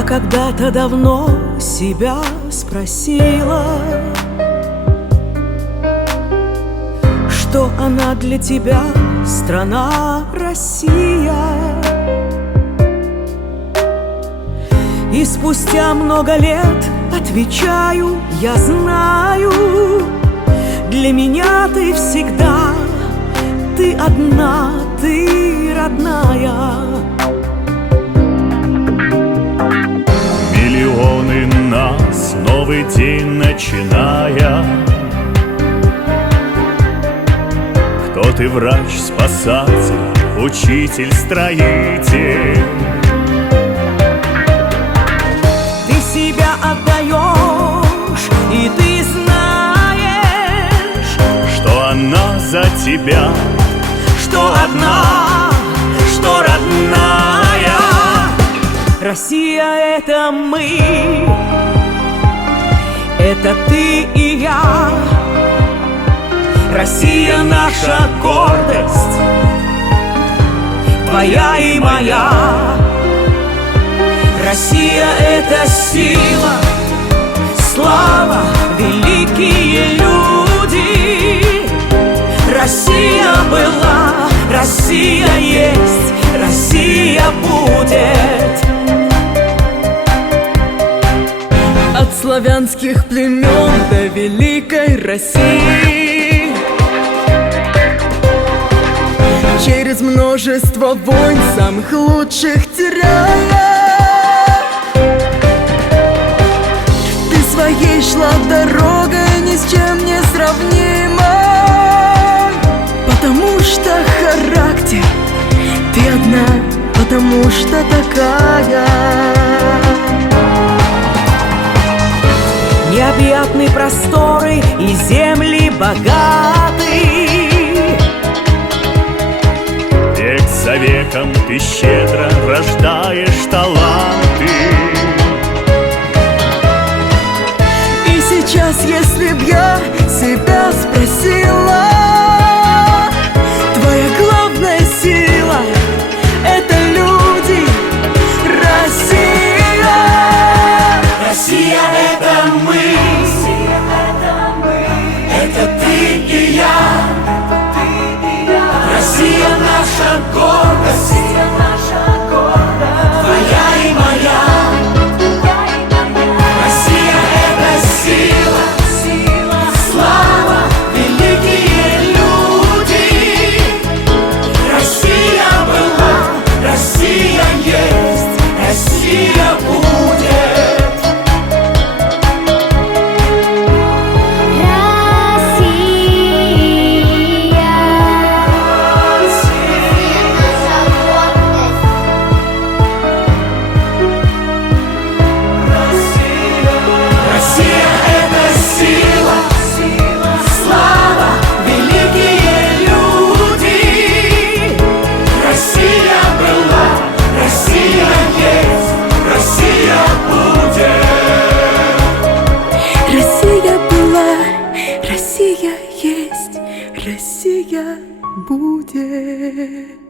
Я когда-то давно себя спросила, что она для тебя, страна Россия. И спустя много лет отвечаю: я знаю, для меня ты всегда, ты одна, ты родная. Миллионы нас, новый день начиная. Кто ты, врач, спасатель, учитель, строитель? Ты себя отдаешь, и ты знаешь, что она за тебя, что одна, что родная. Россия — это мы, это ты и я. Россия — наша гордость, твоя и моя. Россия — это сила, слава, великие люди. Россия была, Россия есть, Россия будет. От славянских племен до великой России, через множество войн, самых лучших теряя, ты своей шла дорогой ни с чем не сравнимой. Потому что характер ты одна, потому что такая. Необъятны просторы и земли богаты. Век за веком ты щедро рождаешь таланты. И сейчас, если б я себя спросила, твоя главная сила — это люди. Россия, Россия — это мы, это ты и я. Россия — наша гордость, твоя и моя. Россия — это сила, слава, великие люди. Россия была, Россия есть, Россия будет. Россия есть, Россия будет.